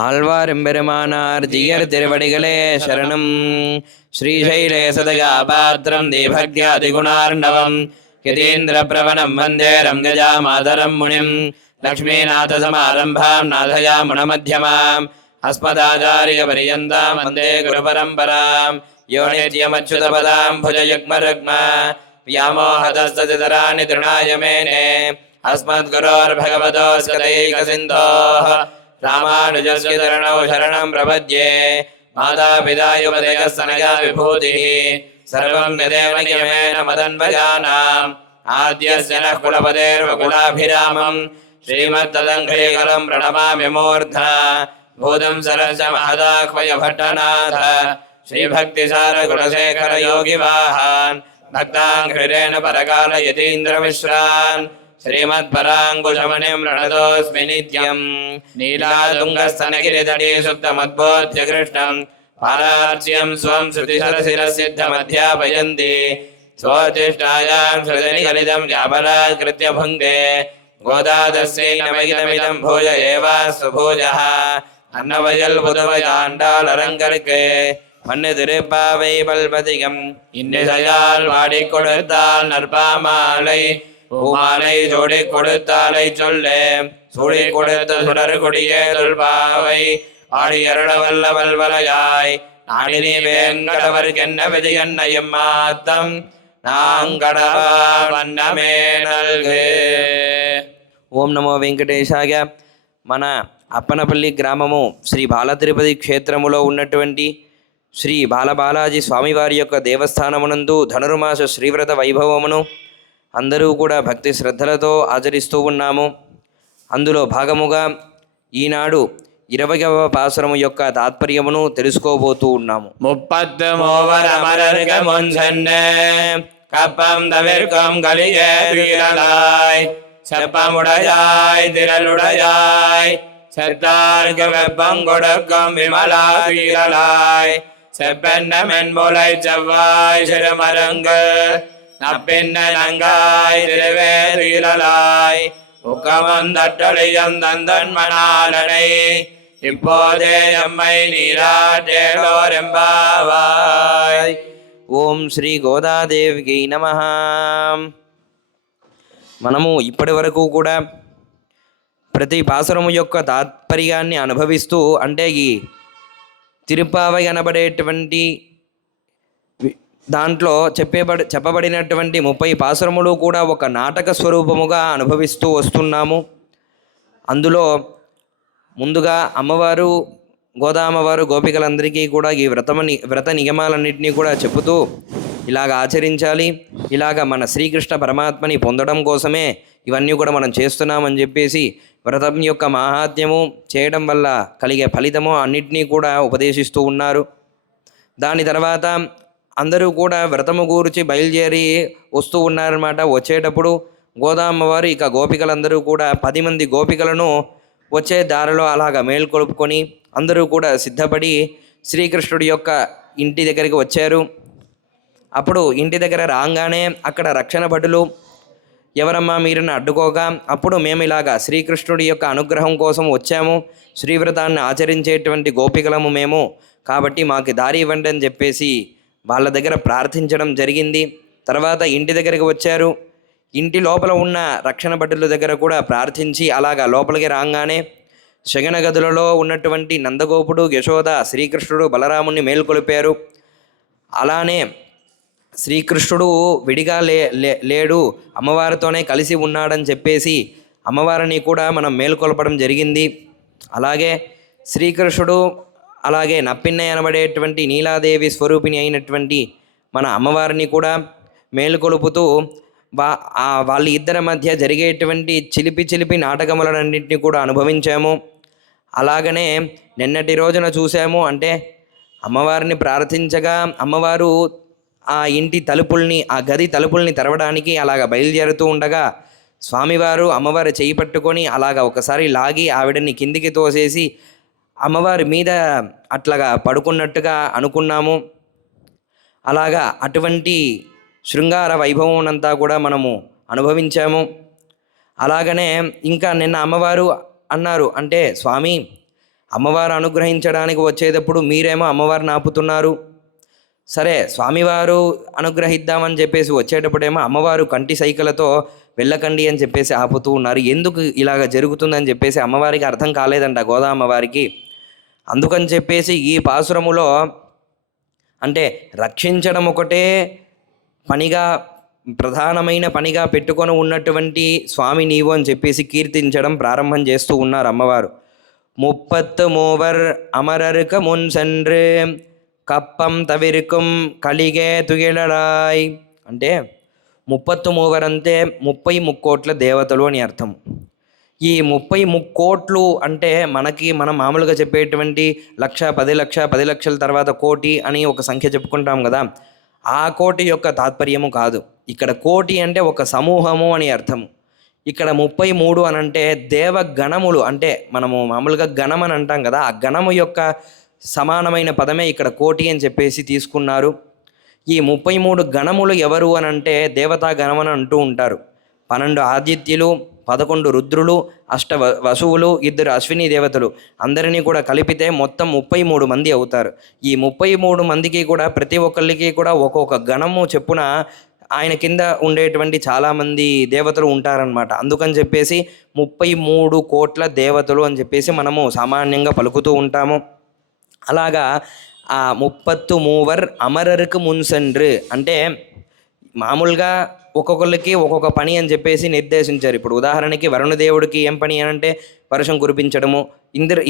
ஆழ்வார் எம்பெருமானார் ஜீயர் திருவடிகளே சரணம். ஸ்ரீசைலே சதகா பாத்திரம் தீபக்தியாதிகுணார்ணவம் யதீந்திர பிரவணம் வந்தே ரங்கஜா மாதரம் முனிம் லக்ஷ்மீநாதசமாரம்பாம் நாதயாமுனமध्यமாம் அஸ்மதாச்சாரிய பரியந்தாம் வந்தே குருபரம்பராம் யோ நித்யமச்சுதபதாம் புஜயுக்மருக்ம व्यामोहतस्तदितराणि तृणाय मेने अस्मद्गुरोर्भगवतोऽस्कदैकसिन्धोः रामानुजस्य चरणौ शरणं प्रपद्ये मातापिता युवतिकस्तनया विभूतिः सर्वं यदेव नियमेन मदन्वयानाम् आद्यस्य नः कुलपतेर्वकुलाभिरामम् श्रीमत्तदङ्घ्रीकलं प्रणमामि मूर्ध्ना भूतं सरस्य महदाह्वय भट्टनाथ श्रीभक्तिसारकुलशेखर योगिवाहान् भक्ताङ्घ्रिरेण परकाल यतीन्द्रमिश्रान् श्रीमत्पराङ्कुशमणिं प्रणतोऽस्मि नित्यम् नीलातुङ्गस्तनगिरितटे सुप्तमद्बोध्य कृष्णं पारार्च्यं स्वं श्रुतिसरसिरसिद्धमध्यापयन्ति स्वोच्चिष्टायां सृजनिगलितं व्यापराकृत्य भुङ्क्ते गोदादस्यै नमगिनमिदं भूय एवास्तु भूयः अन्नवयल्बुधवयाण्डालरङ्कर्के மண்ணு திருப்பாவை பல்பதிகம் இன்னிசையால் வாடிக் கொடுத்தால் நற்பாமாலை பூமாலை சூடிக் கொடுத்தாலை சொல்லே சூடிக் கொடுத்த சுடர் கொடியே தொல்பாவை ஆடியருள வல்ல வல்வலையாய் நாடினி வேங்கடவர்க்கென்ன விதி என்னையும் மாத்தம் நாங்கடவா வண்ணமே நல்கு. ఓం నమో వెంకటేశాయ. మన అప్పనపల్లి గ్రామము శ్రీ బాలతిరుపతి క్షేత్రములో ఉన్నటువంటి శ్రీ బాలబాలాజీ స్వామివారి యొక్క దేవస్థానమునందు ధనుర్మాస శ్రీవ్రత వైభవమును అందరూ కూడా భక్తి శ్రద్ధలతో ఆచరిస్తూ ఉన్నాము. అందులో భాగముగా ఈనాడు 20వ పాసురము యొక్క తాత్పర్యమును తెలుసుకోబోతూ ఉన్నాము. కప్పం దవిర్కం కలిగే వీరలాయ్ செப்பமுடையாய் திரளுடையாய் செத்தார்க்கு வெப்பம் கொடுக்கும் விமலா வீரலாய் செப்பென்ன மென்புலை செவ்வாய் சிறுமருங்கு நப்பின்ன நங்காய் திருவேலலாய் உக்கமந்தட்டொழியம் தந்தன் மணாலனை இப்போதே எம்மை நீராட்டேலோரெம்பாவாய். ఓం శ్రీ గోదాదేవికి నమః. మనము ఇప్పటి వరకు కూడా ప్రతి పాసురము యొక్క తాత్పర్యాన్ని అనుభవిస్తూ, అంటే ఈ తిరుప్పావై అనబడేటువంటి దాంట్లో చెప్పబడినటువంటి 30 పాసురములు కూడా ఒక నాటక స్వరూపముగా అనుభవిస్తూ వస్తున్నాము. అందులో ముందుగా అమ్మవారు గోదామ్మవారు గోపికలందరికీ కూడా ఈ వ్రత నియమాలన్నింటినీ కూడా చెబుతూ ఇలాగ ఆచరించాలి, ఇలాగ మన శ్రీకృష్ణ పరమాత్మని పొందడం కోసమే ఇవన్నీ కూడా మనం చేస్తున్నామని చెప్పేసి వ్రతం యొక్క మాహాత్మ్యము, చేయడం వల్ల కలిగే ఫలితము అన్నిటినీ కూడా ఉపదేశిస్తూ ఉన్నారు. దాని తర్వాత అందరూ కూడా వ్రతము గురించి బయలుదేరి వస్తూ ఉన్నారన్నమాట. వచ్చేటప్పుడు గోదామ్మవారు ఇక గోపికలందరూ కూడా 10 మంది గోపికలను వచ్చే దారిలో అలాగ మేల్కొలుపుకొని అందరూ కూడా సిద్ధపడి శ్రీకృష్ణుడి యొక్క ఇంటి దగ్గరికి వచ్చారు. అప్పుడు ఇంటి దగ్గర రాగానే అక్కడ రక్షణ భటులు, ఎవరమ్మా మీరుని అడ్డుకోగా, అప్పుడు మేము ఇలాగా శ్రీకృష్ణుడి యొక్క అనుగ్రహం కోసం వచ్చాము, శ్రీవ్రతాన్ని ఆచరించేటువంటి గోపికలము మేము, కాబట్టి మాకు దారి ఇవ్వండి అని చెప్పేసి వాళ్ళ దగ్గర ప్రార్థించడం జరిగింది. తర్వాత ఇంటి దగ్గరికి వచ్చారు. ఇంటి లోపల ఉన్న రక్షణ భటుల దగ్గర కూడా ప్రార్థించి అలాగా లోపలికి రాగానే శయన గదులలో ఉన్నటువంటి నందగోపుడు, యశోద, శ్రీకృష్ణుడు, బలరాముని మేల్కొలిపారు. అలానే శ్రీకృష్ణుడు విడిగా లేడు, అమ్మవారితోనే కలిసి ఉన్నాడని చెప్పేసి అమ్మవారిని కూడా మనం మేల్కొల్పడం జరిగింది. అలాగే శ్రీకృష్ణుడు అలాగే నప్పిన్నయ్య అనబడేటువంటి నీలాదేవి స్వరూపిణి అయినటువంటి మన అమ్మవారిని కూడా మేలుకొలుపుతూ వాళ్ళ ఇద్దరి మధ్య జరిగేటువంటి చిలిపి నాటకములన్నింటినీ కూడా అనుభవించాము. అలాగనే నిన్నటి రోజున చూసాము, అంటే అమ్మవారిని ప్రార్థించగా అమ్మవారు ఆ ఇంటి తలుపుల్ని, ఆ గది తలుపుల్ని తెరవడానికి అలాగ బయలుదేరుతూ ఉండగా స్వామివారు అమ్మవారి చేయి పట్టుకొని అలాగ ఒకసారి లాగి ఆవిడని కిందికి తోసేసి అమ్మవారి మీద అట్లాగా పడుకున్నట్టుగా అనుకున్నాము. అలాగా అటువంటి శృంగార వైభవం అంతా కూడా మనము అనుభవించాము. అలాగనే ఇంకా నిన్న అమ్మవారు అన్నారు, అంటే స్వామి అమ్మవారు అనుగ్రహించడానికి వచ్చేటప్పుడు మీరేమో అమ్మవారిని ఆపుతున్నారు. సరే స్వామివారు అనుగ్రహిద్దామని చెప్పేసి వచ్చేటప్పుడేమో అమ్మవారు కంటి సైకలతో వెళ్ళకండి అని చెప్పేసి ఆపుతూ ఉన్నారు. ఎందుకు ఇలాగ జరుగుతుందని చెప్పేసి అమ్మవారికి అర్థం కాలేదంట, గోదామ్మవారికి. అందుకని చెప్పేసి ఈ పాసురములో అంటే రక్షించడం ఒకటే పనిగా, ప్రధానమైన పనిగా పెట్టుకొని ఉన్నటువంటి స్వామి నీవు అని చెప్పేసి కీర్తించడం ప్రారంభం చేస్తూ ఉన్నారు అమ్మవారు. 33 అమరరుక మున్ సెன்று కప్పం తవిరుకుం కలిగే తుగిలడాయ్. అంటే 33 అంటే 30 కోట్ల దేవతలు అని అర్థం. ఈ 30 కోట్లు అంటే మనం మామూలుగా చెప్పేటువంటి 1,00,000, 10,00,000, 10 లక్షల తర్వాత కోటి అని ఒక సంఖ్య చెప్పుకుంటాం కదా, ఆ కోటి యొక్క తాత్పర్యము కాదు. ఇక్కడ కోటి అంటే ఒక సమూహము అని అర్థము. ఇక్కడ 33 అని అంటే దేవగణములు, అంటే మనము మామూలుగా గణం అని అంటాం కదా, ఆ గణము యొక్క సమానమైన పదమే ఇక్కడ కోటి అని చెప్పేసి తీసుకున్నారు. ఈ 33 గణములు ఎవరు అని అంటే దేవతా గణం అని అంటూ ఉంటారు. 12 ఆదిత్యులు, 11 రుద్రులు, 8 వసువులు, 2 అశ్విని దేవతలు అందరినీ కూడా కలిపితే మొత్తం 33 మంది అవుతారు. ఈ 33 మందికి కూడా ప్రతి ఒక్కరికి కూడా ఒక్కొక్క గణము చెప్పున ఆయన కింద ఉండేటువంటి చాలామంది దేవతలు ఉంటారనమాట. అందుకని చెప్పేసి 33 కోట్ల దేవతలు అని చెప్పేసి మనము సామాన్యంగా పలుకుతూ ఉంటాము. అలాగా ఆ 33 అమరருக்கு మున్ సెன்று అంటే మామూలుగా ఒక్కొక్కరికి ఒక్కొక్క పని అని చెప్పేసి నిర్దేశించారు. ఇప్పుడు ఉదాహరణకి వరుణదేవుడికి ఏం పని అని అంటే వర్షం కురిపించడము,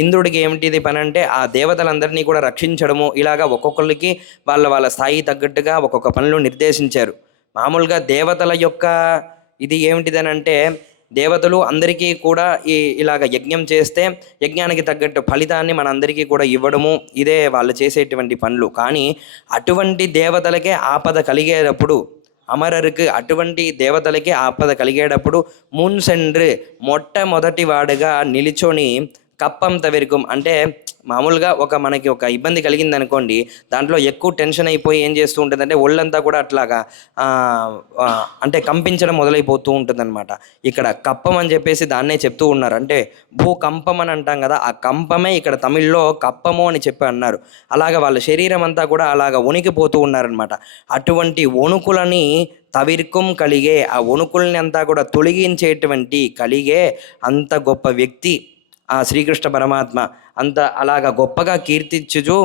ఇంద్రుడికి ఏమిటిది పని అంటే ఆ దేవతలందరినీ కూడా రక్షించడము. ఇలాగా ఒక్కొక్కరికి వాళ్ళ స్థాయి తగ్గట్టుగా ఒక్కొక్క పనులు నిర్దేశించారు. మామూలుగా దేవతల యొక్క ఇది ఏమిటిదని అంటే దేవతలు అందరికీ కూడా ఇలాగ యజ్ఞం చేస్తే యజ్ఞానికి తగ్గట్టు ఫలితాన్ని మనందరికీ కూడా ఇవ్వడము, ఇదే వాళ్ళు చేసేటువంటి పనులు. కానీ అటువంటి దేవతలకే ఆపద కలిగేటప్పుడు, అమరருக்கு అటువంటి దేవతలకే ఆపద కలిగేటప్పుడు మున్ సెండ్రు మొట్టమొదటి వాడుగా నిలిచొని కప్పం తవిరుకుం అంటే మామూలుగా మనకి ఒక ఇబ్బంది కలిగింది అనుకోండి, దాంట్లో ఎక్కువ టెన్షన్ అయిపోయి ఏం చేస్తూ ఉంటుంది అంటే ఒళ్ళంతా కూడా అట్లాగా అంటే కంపించడం మొదలైపోతూ ఉంటుంది అనమాట. ఇక్కడ కప్పం అని చెప్పేసి దాన్నే చెప్తూ ఉన్నారు. అంటే భూకంపం అని అంటాం కదా, ఆ కంపమే ఇక్కడ తమిళ్లో కప్పము అని చెప్పి అన్నారు. అలాగ వాళ్ళ శరీరం అంతా కూడా అలాగ వణికిపోతూ ఉన్నారనమాట. అటువంటి వణుకులని తవిర్కం కలిగే, ఆ వణుకుల్ని అంతా కూడా తొలగించేటువంటి కలిగే అంత గొప్ప వ్యక్తి ఆ శ్రీకృష్ణ పరమాత్మ. అంత అలాగా గొప్పగా కీర్తించుచు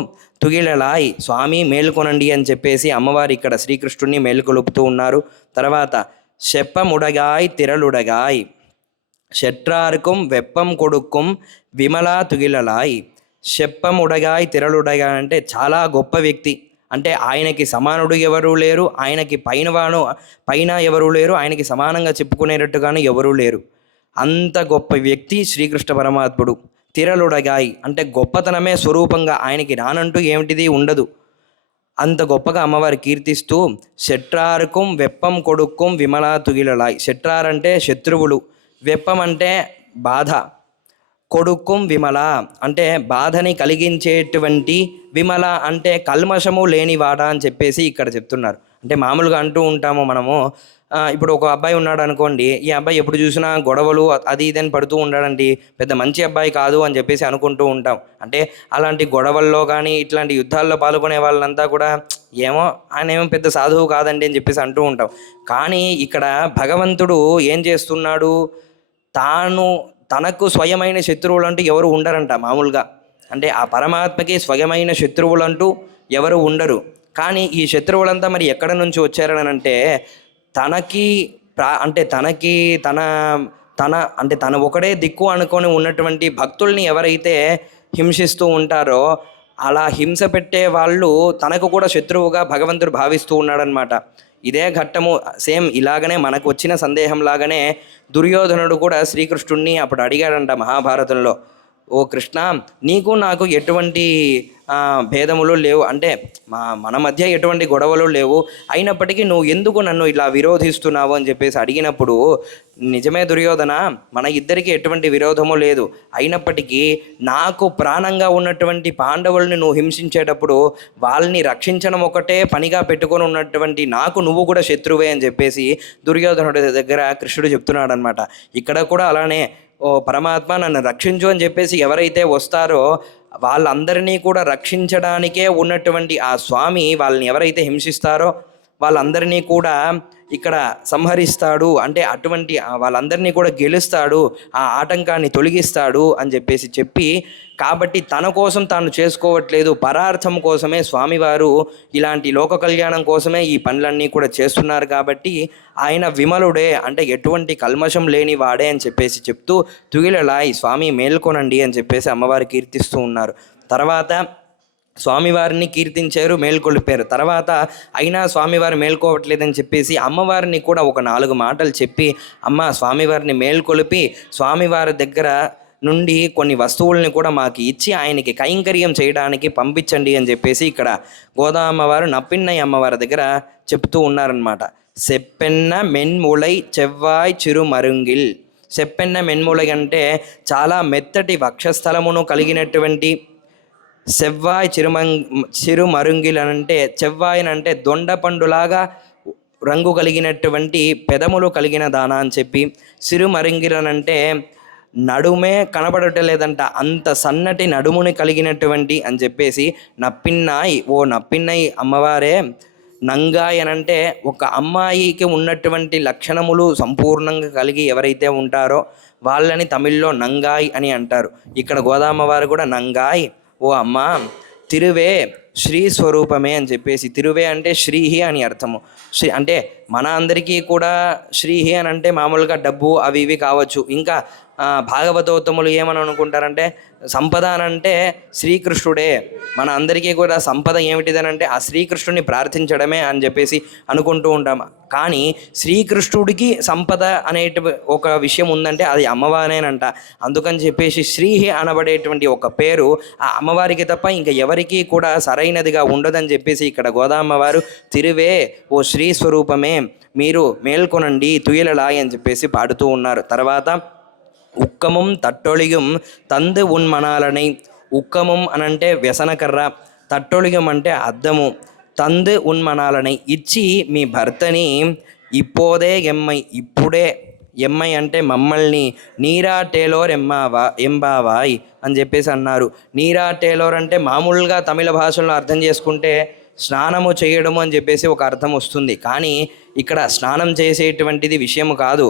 తుగిలలాయ్ స్వామి మేల్కొనండి అని చెప్పేసి అమ్మవారు ఇక్కడ శ్రీకృష్ణుడిని మేల్కొలుపుతూ ఉన్నారు. తర్వాత శెప్పముడగాయ్ తిరలుడగాయ్ షట్రార్కుం వెప్పం కొడుక్కుం విమలా తుగిలలాయ్. శెప్పముడగాయ్ తిరలుడగాయ్ అంటే చాలా గొప్ప వ్యక్తి. అంటే ఆయనకి సమానుడు ఎవరూ లేరు, ఆయనకి పైన ఎవరూ లేరు, ఆయనకి సమానంగా చెప్పుకునేటట్టుగాను ఎవరూ లేరు. అంత గొప్ప వ్యక్తి శ్రీకృష్ణ పరమాత్ముడు. తిరలుడగాయి అంటే గొప్పతనమే స్వరూపంగా, ఆయనకి రానంటూ ఏమిటిది ఉండదు. అంత గొప్పగా అమ్మవారు కీర్తిస్తూ శట్రార్కుం వెప్పం కొడుక్కుం విమలా తుగిలలాయ్. శట్రార్ అంటే శత్రువులు, వెప్పం అంటే బాధ, కొడుక్కుం విమల అంటే బాధని కలిగించేటువంటి, విమల అంటే కల్మషము లేనివాడ అని చెప్పేసి ఇక్కడ చెప్తున్నారు. అంటే మామూలుగా అంటూ ఉంటాము మనము, ఇప్పుడు ఒక అబ్బాయి ఉన్నాడు అనుకోండి, ఈ అబ్బాయి ఎప్పుడు చూసినా గొడవలు అది ఇదని పడుతూ ఉంటాడండి, పెద్ద మంచి అబ్బాయి కాదు అని చెప్పేసి అనుకుంటూ ఉంటాం. అంటే అలాంటి గొడవల్లో కానీ ఇట్లాంటి యుద్ధాల్లో పాల్గొనే వాళ్ళంతా కూడా ఏమో ఆయన ఏమో పెద్ద సాధువు కాదండి అని చెప్పేసి అంటూ ఉంటాం. కానీ ఇక్కడ భగవంతుడు ఏం చేస్తున్నాడు, తనకు స్వయమైన శత్రువులు అంటూ ఎవరు ఉండరంట మామూలుగా. అంటే ఆ పరమాత్మకి స్వయమైన శత్రువులు అంటూ ఎవరు ఉండరు. కానీ ఈ శత్రువులంతా మరి ఎక్కడ నుంచి వచ్చారని అంటే తన ఒకడే దిక్కు అనుకొని ఉన్నటువంటి భక్తుల్ని ఎవరైతే హింసిస్తూ ఉంటారో అలా హింస పెట్టే వాళ్ళు తనకు కూడా శత్రువుగా భగవంతుడు భావిస్తూ ఉన్నాడనమాట. ఇదే ఘట్టము సేమ్ ఇలాగనే మనకు వచ్చిన సందేహం లాగానే దుర్యోధనుడు కూడా శ్రీకృష్ణుడిని అప్పుడు అడిగాడంట మహాభారతంలో, ఓ కృష్ణ, నీకు నాకు ఎటువంటి భేదములు లేవు, అంటే మన మధ్య ఎటువంటి గొడవలు లేవు, అయినప్పటికీ నువ్వు ఎందుకు నన్ను ఇలా విరోధిస్తున్నావు అని చెప్పేసి అడిగినప్పుడు, నిజమే దుర్యోధన, మన ఇద్దరికి ఎటువంటి విరోధము లేదు, అయినప్పటికీ నాకు ప్రాణంగా ఉన్నటువంటి పాండవుల్ని నువ్వు హింసించేటప్పుడు వాళ్ళని రక్షించడం ఒకటే పనిగా పెట్టుకొని ఉన్నటువంటి నాకు నువ్వు కూడా శత్రువే అని చెప్పేసి దుర్యోధనుడి దగ్గర కృష్ణుడు చెప్తున్నాడు అనమాట. ఇక్కడ కూడా అలానే ఓ పరమాత్మ నన్ను రక్షించు అని చెప్పేసి ఎవరైతే వస్తారో వాళ్ళందరినీ కూడా రక్షించడానికే ఉన్నటువంటి ఆ స్వామి వాళ్ళని ఎవరైతే హింసిస్తారో వాళ్ళందరినీ కూడా ఇక్కడ సంహరిస్తాడు, అంటే అటువంటి వాళ్ళందరినీ కూడా గెలుస్తాడు, ఆ ఆటంకాన్ని తొలగిస్తాడు అని చెప్పి కాబట్టి తన కోసం తాను చేసుకోవట్లేదు, పరార్థం కోసమే స్వామివారు ఇలాంటి లోక కళ్యాణం కోసమే ఈ పనులన్నీ కూడా చేస్తున్నారు. కాబట్టి ఆయన విమలుడే, అంటే ఎటువంటి కల్మషం లేని వాడే అని చెప్తూ తుగిలలాయ్ స్వామి మేల్కొనండి అని చెప్పేసి అమ్మవారు కీర్తిస్తూ ఉన్నారు. తర్వాత స్వామివారిని కీర్తించారు, మేల్కొల్పారు. తర్వాత అయినా స్వామివారు మేల్కోవట్లేదని చెప్పేసి అమ్మవారిని కూడా ఒక 4 మాటలు చెప్పి, అమ్మ స్వామివారిని మేల్కొలిపి స్వామివారి దగ్గర నుండి కొన్ని వస్తువుల్ని కూడా మాకు ఇచ్చి ఆయనకి కైంకర్యం చేయడానికి పంపించండి అని చెప్పేసి ఇక్కడ గోదామ్మవారు నప్పిన్నయ్య అమ్మవారి దగ్గర చెప్తూ ఉన్నారనమాట. సెప్పెన్న మెన్ముళై చెవ్వాయ్ చిరుమరుంగిల్. సెప్పెన్న మెన్ముళై అంటే చాలా మెత్తటి వక్షస్థలమును కలిగినటువంటి, చెవ్వాయ్ చిరుమరుంగిల్ అంటే చెవ్వాయనంటే దొండపండులాగా రంగు కలిగినటువంటి పెదములు కలిగిన దాన అని చెప్పి, సిరుమరుంగిలనంటే నడుమే కనబడటలేదంట, అంత సన్నటి నడుముని కలిగినటువంటి అని చెప్పేసి, నప్పిన్నాయ్ ఓ నప్పిన్నాయ్ అమ్మవారే, నంగాయ్ అనంటే ఒక అమ్మాయికి ఉన్నటువంటి లక్షణములు సంపూర్ణంగా కలిగి ఎవరైతే ఉంటారో వాళ్ళని తమిళ్లో నంగాయ్ అని అంటారు. ఇక్కడ గోదామ్మవారు కూడా నంగాయ్ ఓ అమ్మ, తిరువే శ్రీ స్వరూపమే అని చెప్పేసి, తిరువే అంటే శ్రీహి అని అర్థము. శ్రీ అంటే మన అందరికీ కూడా శ్రీహి అని అంటే మామూలుగా డబ్బు అవి ఇవి కావచ్చు. ఇంకా భాగవతోత్తములు ఏమని అనుకుంటారంటే సంపద అనంటే శ్రీకృష్ణుడే, మన అందరికీ కూడా సంపద ఏమిటిదనంటే ఆ శ్రీకృష్ణుడిని ప్రార్థించడమే అని చెప్పేసి అనుకుంటూ ఉంటాం. కానీ శ్రీకృష్ణుడికి సంపద అనేటి ఒక విషయం ఉందంటే అది అమ్మవారేనంట. అందుకని చెప్పేసి శ్రీహి అనబడేటువంటి ఒక పేరు ఆ అమ్మవారికి తప్ప ఇంకా ఎవరికీ కూడా సరైనదిగా ఉండదని చెప్పేసి ఇక్కడ గోదామ్మవారు తిరువే ఓ శ్రీ స్వరూపమే మీరు మేల్కొనండి తుయలలాయ్ అని చెప్పేసి పాడుతూ ఉన్నారు. తర్వాత ఉక్కమం తట్టొళిగం తందు ఉన్మనాలని. ఉక్కమం అనంటే వ్యసనకర్ర, తట్టొళిగం అంటే అద్దము, తందు ఉన్మనాలని ఇచ్చి మీ భర్తని ఇప్పోదే ఎమ్మై ఇప్పుడే, ఎమ్మై అంటే మమ్మల్ని, నీరా టేలోర్ ఎంబావాయ్ అని చెప్పేసి అన్నారు. నీరా టేలోర్ అంటే మామూలుగా తమిళ భాషలో అర్థం చేసుకుంటే స్నానము చేయడము అని చెప్పేసి ఒక అర్థం వస్తుంది. కానీ ఇక్కడ స్నానం చేసేటువంటిది విషయము కాదు,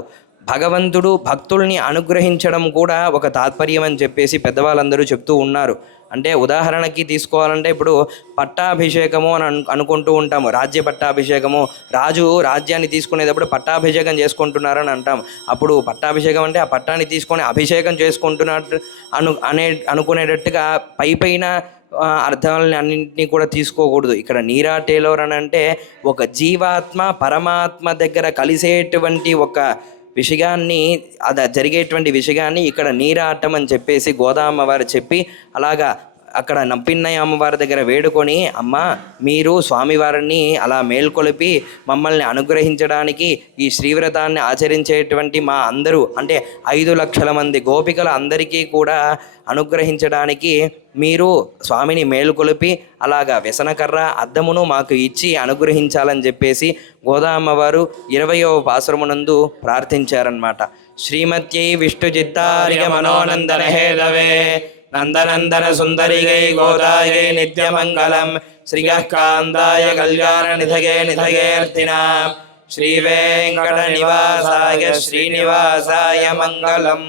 భగవంతుడు భక్తుల్ని అనుగ్రహించడం కూడా ఒక తాత్పర్యం అని చెప్పేసి పెద్దవాళ్ళందరూ చెప్తూ ఉన్నారు. అంటే ఉదాహరణకి తీసుకోవాలంటే ఇప్పుడు పట్టాభిషేకము అని అనుకుంటూ ఉంటాము, రాజ్య పట్టాభిషేకము, రాజు రాజ్యాన్ని తీసుకునేటప్పుడు పట్టాభిషేకం చేసుకుంటున్నారని అంటాం. అప్పుడు పట్టాభిషేకం అంటే ఆ పట్టాన్ని తీసుకొని అభిషేకం చేసుకుంటున్నట్టు అనుకునేటట్టుగా పైన అర్థాలని అన్నింటినీ కూడా తీసుకోకూడదు. ఇక్కడ నీరా టేలోర్ అని అంటే ఒక జీవాత్మ పరమాత్మ దగ్గర కలిసేటువంటి ఒక విషయాన్ని, అది జరిగేటువంటి విషయాన్ని ఇక్కడ నీరాటం అని చెప్పేసి గోదామ్మవారు చెప్పి అలాగా అక్కడ నప్పిన్నయ్య అమ్మవారి దగ్గర వేడుకొని, అమ్మ మీరు స్వామివారిని అలా మేల్కొలిపి మమ్మల్ని అనుగ్రహించడానికి ఈ శ్రీవ్రతాన్ని ఆచరించేటువంటి మా అందరూ అంటే 5 లక్షల మంది గోపికల అందరికీ కూడా అనుగ్రహించడానికి మీరు స్వామిని మేలుకొలిపి అలాగా వ్యసనకర్ర అద్దమును మాకు ఇచ్చి అనుగ్రహించాలని చెప్పేసి గోదామ్మవారు 20వ పాసురమునందు ప్రార్థించారన్నమాట. శ్రీమత్యై విష్ణు చిత్తారిక మనోనందన హేదవే నందనందన సుందరిగై గోదాయై నిత్యమంగళం శ్రీయః కాంతాయ కళ్యాణ నిధయేర్తినాం శ్రీవేంకట నివాసాయ శ్రీనివాసాయ మంగళం.